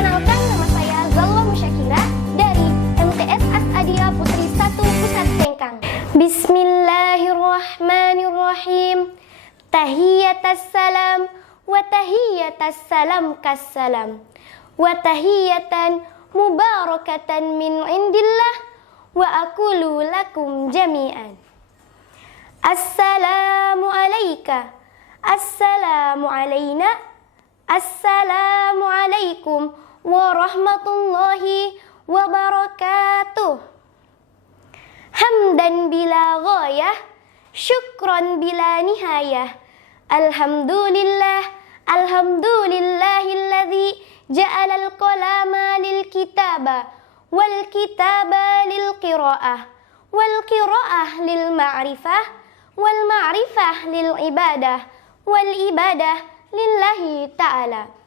Perkenalkan, nama saya Zalwa Musyakira dari MTS As'adiyah Putri 1 Pusat Sengkang. Bismillahirrahmanirrahim. Tahiyyatassalam wa tahiyyatassalam kassalam wa tahiyyatan mubarakatan min indillah wa aqulu lakum jami'an. Assalamu alayka, assalamu alayna, assalamu alaikum warahmatullahi wabarakatuh. Hamdan bila ghayah, syukran bila nihayah. Alhamdulillah, alhamdulillahilladzi ja'alal qalama lil kitaba wal kitaba lil qiraah wal qiraah lil ma'rifah wal ma'rifah lil ibadah wal ibadah lillahi ta'ala.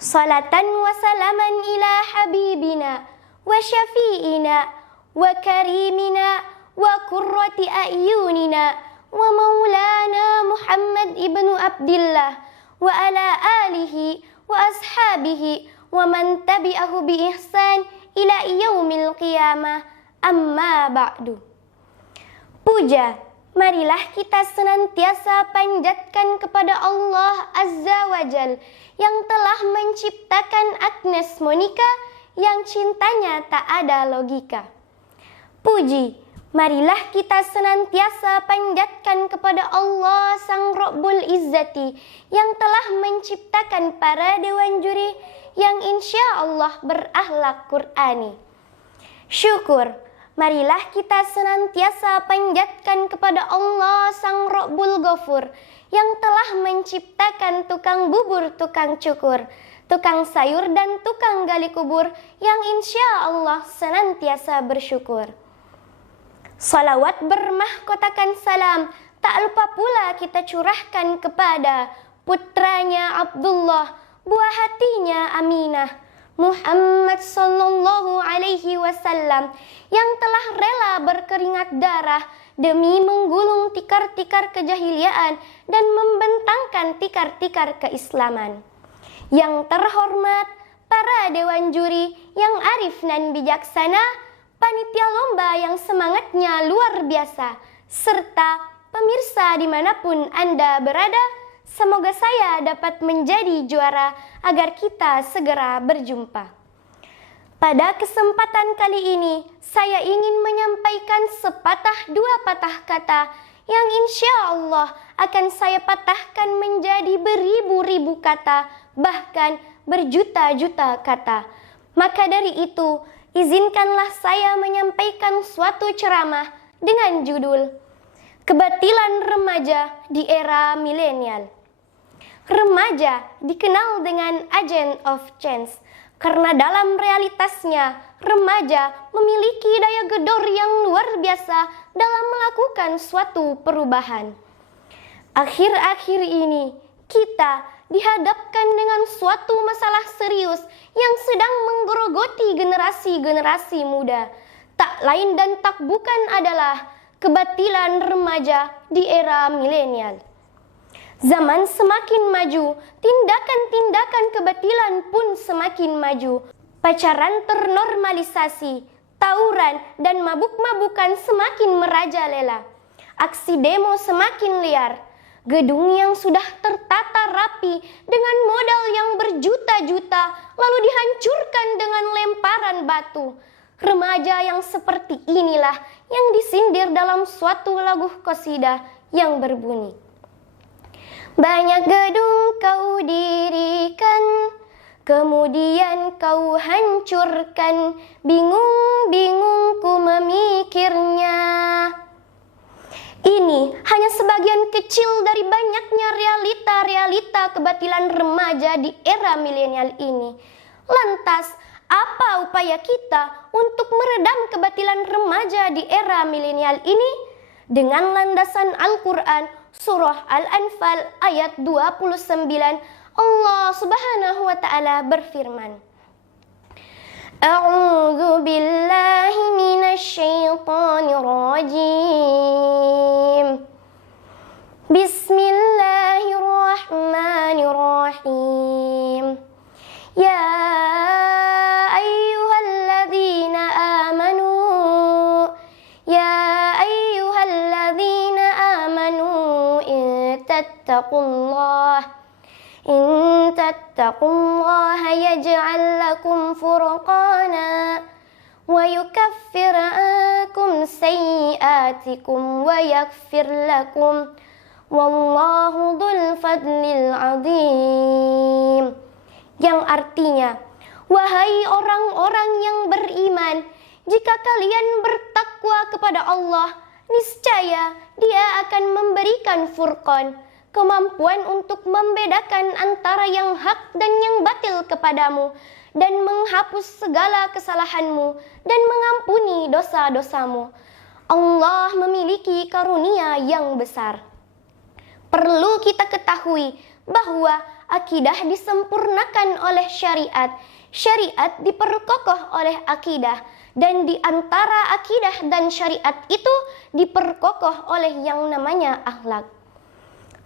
Salatan wa salaman ila habibina wa syafi'ina wa karimina wa qurrati a'yunina wa maulana Muhammad ibnu Abdillah wa ala alihi wa ashabihi wa man tabi'ahu bi ihsan ila yaumil qiyamah, amma ba'du. Puja, marilah kita senantiasa panjatkan kepada Allah Azza wa Jal yang telah menciptakan Agnes Monica yang cintanya tak ada logika. Puji, marilah kita senantiasa panjatkan kepada Allah Sang Rabbul Izzati yang telah menciptakan para dewan juri yang insya Allah berakhlak Qur'ani. Syukur, marilah kita senantiasa panjatkan kepada Allah Sang Rabbul Ghafur yang telah menciptakan tukang bubur, tukang cukur, tukang sayur dan tukang gali kubur yang insya Allah senantiasa bersyukur. Salawat bermahkotakan salam tak lupa pula kita curahkan kepada putranya Abdullah, buah hatinya Aminah, Muhammad sallallahu alaihi wasallam yang telah rela berkeringat darah demi menggulung tikar-tikar kejahiliaan dan membentangkan tikar-tikar keislaman. Yang terhormat para dewan juri yang arif dan bijaksana, panitia lomba yang semangatnya luar biasa, serta pemirsa dimanapun Anda berada, semoga saya dapat menjadi juara agar kita segera berjumpa. Pada kesempatan kali ini, saya ingin menyampaikan sepatah dua patah kata yang insya Allah akan saya patahkan menjadi beribu-ribu kata, bahkan berjuta-juta kata. Maka dari itu, izinkanlah saya menyampaikan suatu ceramah dengan judul Kebatilan Remaja di Era Milenial. Remaja dikenal dengan agent of change karena dalam realitasnya remaja memiliki daya gedor yang luar biasa dalam melakukan suatu perubahan. Akhir-akhir ini kita dihadapkan dengan suatu masalah serius yang sedang menggerogoti generasi-generasi muda. Tak lain dan tak bukan adalah kebatilan remaja di era milenial. Zaman semakin maju, tindakan-tindakan kebatilan pun semakin maju. Pacaran ternormalisasi, tawuran dan mabuk-mabukan semakin merajalela. Aksi demo semakin liar. Gedung yang sudah tertata rapi dengan modal yang berjuta-juta lalu dihancurkan dengan lemparan batu. Remaja yang seperti inilah yang disindir dalam suatu lagu qasidah yang berbunyi, banyak gedung kau dirikan, kemudian kau hancurkan, bingung-bingung ku memikirnya. Ini hanya sebagian kecil dari banyaknya realita-realita kebatilan remaja di era milenial ini. Lantas, apa upaya kita untuk meredam kebatilan remaja di era milenial ini? Dengan landasan Al-Quran, Surah Al-Anfal ayat 29, Allah Subhanahu wa Ta'ala berfirman, A'udzu billahi minasy syaithanir rajim. Bismillahirrahmanirrahim. Ya tattaqullaha yaj'al lakum furqana wa yukaffir ankum sayyi'atikum wa yaghfir lakum wallahu dzul fadlil 'adzim. Yang artinya, wahai orang-orang yang beriman, jika kalian bertakwa kepada Allah, niscaya Dia akan memberikan furqan, kemampuan untuk membedakan antara yang hak dan yang batil kepadamu, dan menghapus segala kesalahanmu dan mengampuni dosa-dosamu. Allah memiliki karunia yang besar. Perlu kita ketahui bahwa akidah disempurnakan oleh syariat, syariat diperkokoh oleh akidah, dan di antara akidah dan syariat itu diperkokoh oleh yang namanya akhlak.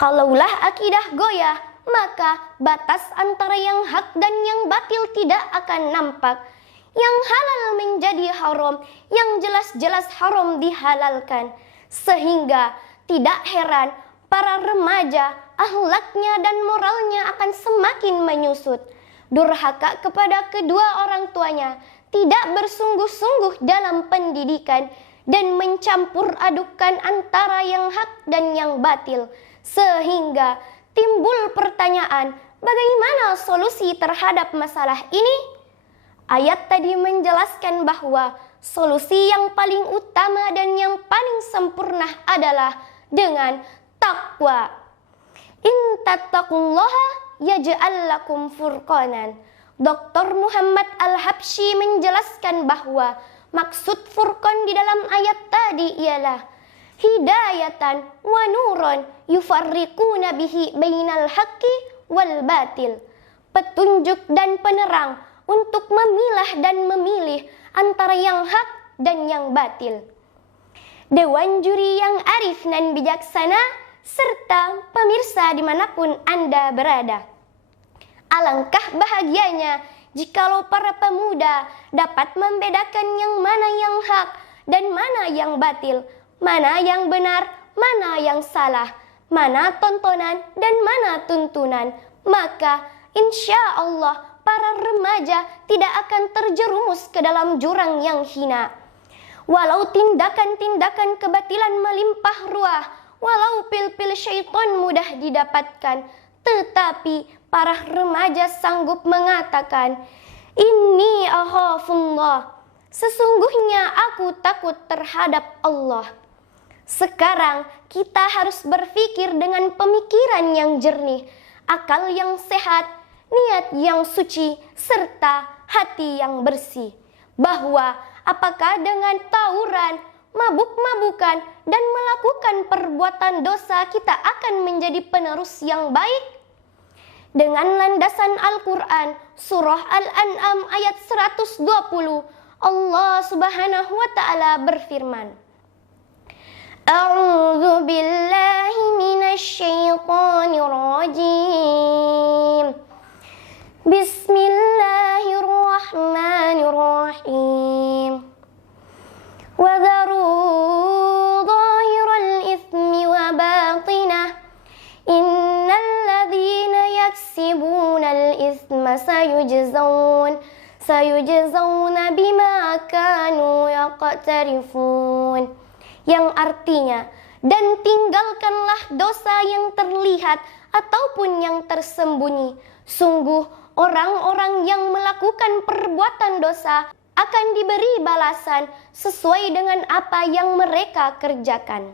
Kalaulah akidah goyah, maka batas antara yang hak dan yang batil tidak akan nampak. Yang halal menjadi haram, yang jelas-jelas haram dihalalkan. Sehingga tidak heran para remaja akhlaknya dan moralnya akan semakin menyusut. Durhaka kepada kedua orang tuanya, tidak bersungguh-sungguh dalam pendidikan, dan mencampur adukan antara yang hak dan yang batil. Sehingga timbul pertanyaan, bagaimana solusi terhadap masalah ini? Ayat tadi menjelaskan bahwa solusi yang paling utama dan yang paling sempurna adalah dengan takwa. In tattaqullaha yaj'al lakum furqanan. Dr. Muhammad Al-Habsyi menjelaskan bahwa maksud furqan di dalam ayat tadi ialah hidayatan wa nuran yufarriquna bihi bainal haqqi wal batil. Petunjuk dan penerang untuk memilah dan memilih antara yang hak dan yang batil. Dewan juri yang arif dan bijaksana serta pemirsa dimanapun Anda berada, alangkah bahagianya jikalau para pemuda dapat membedakan yang mana yang hak dan mana yang batil, mana yang benar, mana yang salah, mana tontonan dan mana tuntunan. Maka insya Allah para remaja tidak akan terjerumus ke dalam jurang yang hina. Walau tindakan-tindakan kebatilan melimpah ruah, walau pil-pil syaitan mudah didapatkan, tetapi para remaja sanggup mengatakan, "Inni akhafullah." Sesungguhnya aku takut terhadap Allah. Sekarang kita harus berpikir dengan pemikiran yang jernih, akal yang sehat, niat yang suci, serta hati yang bersih. Bahwa apakah dengan tawuran, mabuk-mabukan, dan melakukan perbuatan dosa kita akan menjadi penerus yang baik? Dengan landasan Al-Quran, surah Al-An'am ayat 120, Allah Subhanahu wa Ta'ala berfirman, A'udzu billahi minasy syaithanir rajim. Bismillahirrahmanirrahim. Wa dharu dhahiral itsmi wa batinah. Innal ladzina yaksibunal itsma sayujzauna bima kanu yaqtarifun. Yang artinya, dan tinggalkanlah dosa yang terlihat ataupun yang tersembunyi. Sungguh orang-orang yang melakukan perbuatan dosa akan diberi balasan sesuai dengan apa yang mereka kerjakan.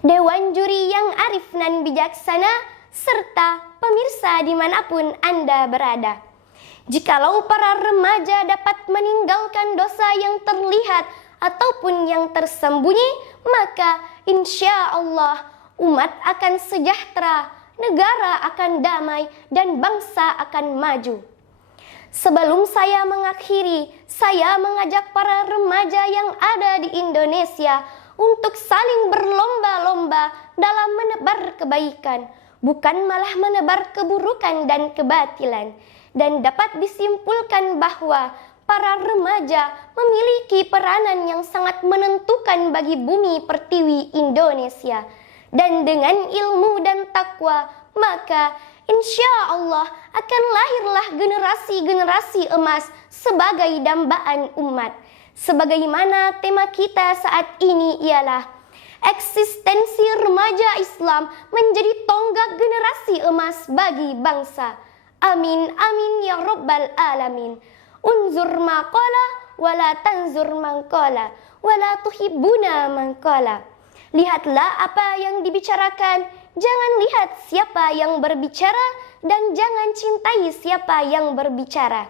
Dewan juri yang arif dan bijaksana serta pemirsa dimanapun Anda berada, jikalau para remaja dapat meninggalkan dosa yang terlihat ataupun yang tersembunyi, maka insya Allah umat akan sejahtera, negara akan damai, dan bangsa akan maju. Sebelum saya mengakhiri, saya mengajak para remaja yang ada di Indonesia untuk saling berlomba-lomba dalam menebar kebaikan, bukan malah menebar keburukan dan kebatilan. Dan dapat disimpulkan bahwa para remaja memiliki peranan yang sangat menentukan bagi bumi pertiwi Indonesia. dan dengan ilmu dan takwa, maka insya Allah akan lahirlah generasi-generasi emas sebagai dambaan umat. Sebagaimana tema kita saat ini ialah eksistensi remaja Islam menjadi tonggak generasi emas bagi bangsa. Amin, amin ya rabbal alamin. Unzur maqala wala tanzur mangqala wala tuhibbuna mangqala. Lihatlah apa yang dibicarakan, jangan lihat siapa yang berbicara, dan jangan cintai siapa yang berbicara.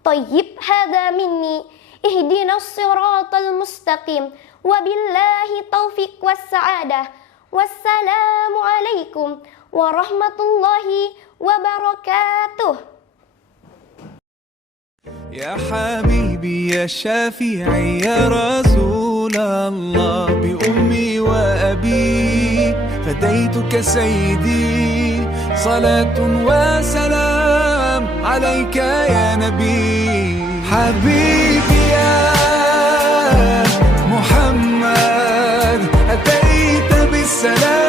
Thayyib hadza minni, ihdinas siratal mustaqim, wabillahi taufiq wassa'adah. Wassalamu alaikum warahmatullahi wabarakatuh. يا حبيبي يا شافعي يا رسول الله بأمي وأبي فديتك سيدي صلاة وسلام عليك يا نبي حبيبي يا محمد أتيت بالسلام